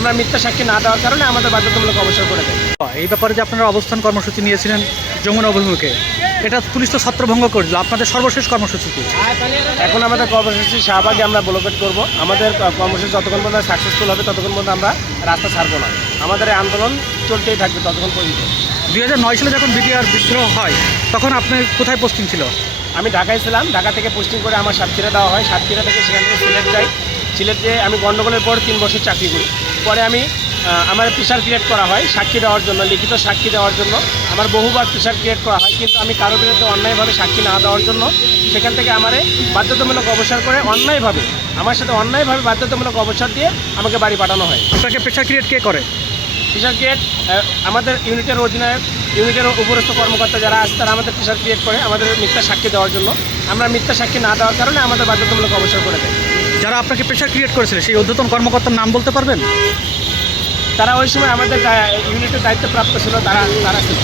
আমরা মিথ্যা সাক্ষী না দেওয়ার কারণে আমাদের বাধ্যতামূলক অবসর করে দেয়। এই ব্যাপারে যে আপনারা অবস্থান কর্মসূচি নিয়েছিলেন যমুনা অভিমুখে, এটা পুলিশ তো ছত্রভঙ্গ করল, আপনাদের সর্বশেষ কর্মসূচি কি? এখন আমাদের কর্মসূচি শাহবাগে আমরা ব্লকেট করব। আমাদের কর্মসূচি যতক্ষণ পর্যন্ত সাকসেসফুল হবে ততক্ষণ পর্যন্ত আমরা রাস্তা ছাড়বো না। আমাদের এই আন্দোলন চলতেই থাকবে ততক্ষণ পর্যন্ত। 2009 সালে যখন বিডিআর বিদ্রোহ হয় তখন আপনি কোথায় পোস্টিং ছিল? আমি ঢাকায় ছিলাম, ঢাকা থেকে পোস্টিং করে আমার সাতক্ষীরা দেওয়া হয়। সাতক্ষীরা থেকে সেখান থেকে সিলেট যাই। সিলেটে আমি গণ্ডগোলের পর 3 বছর চাকরি করি। পরে আমি আমার প্রেশার ক্রিয়েট করা হয় সাক্ষী দেওয়ার জন্য, লিখিত সাক্ষী দেওয়ার জন্য আমার বহুবার প্রেশার ক্রিয়েট করা হয়, কিন্তু আমি কারোর বিরুদ্ধে অন্যায়ভাবে সাক্ষী না দেওয়ার জন্য সেখান থেকে আমারে বাধ্যতামূলক অবসর করে অন্যায়ভাবে আমার সাথে অন্যায়ভাবে বাধ্যতামূলক অবসর দিয়ে আমাকে বাড়ি পাঠানো হয়। আপনাকে প্রেশার ক্রিয়েট কে করে? প্রেশার ক্রিয়েট আমাদের ইউনিটের অধিনায়ক, ইউনিটের উপরস্থ কর্মকর্তা যারা আছে তারা আমাদের প্রেশার ক্রিয়েট করে আমাদের মিথ্যা সাক্ষী দেওয়ার জন্য। আমরা মিথ্যা সাক্ষী না দেওয়ার কারণে আমাদের বাধ্যতামূলক অবসর করে দেয়। যারা আপনাকে প্রেশার ক্রিয়েট করেছিল সেই ঊর্ধ্বতন কর্মকর্তার নাম বলতে পারবেন? তারা ওই সময় আমাদের ইউনিটের দায়িত্বপ্রাপ্ত ছিল, তারা ছিল।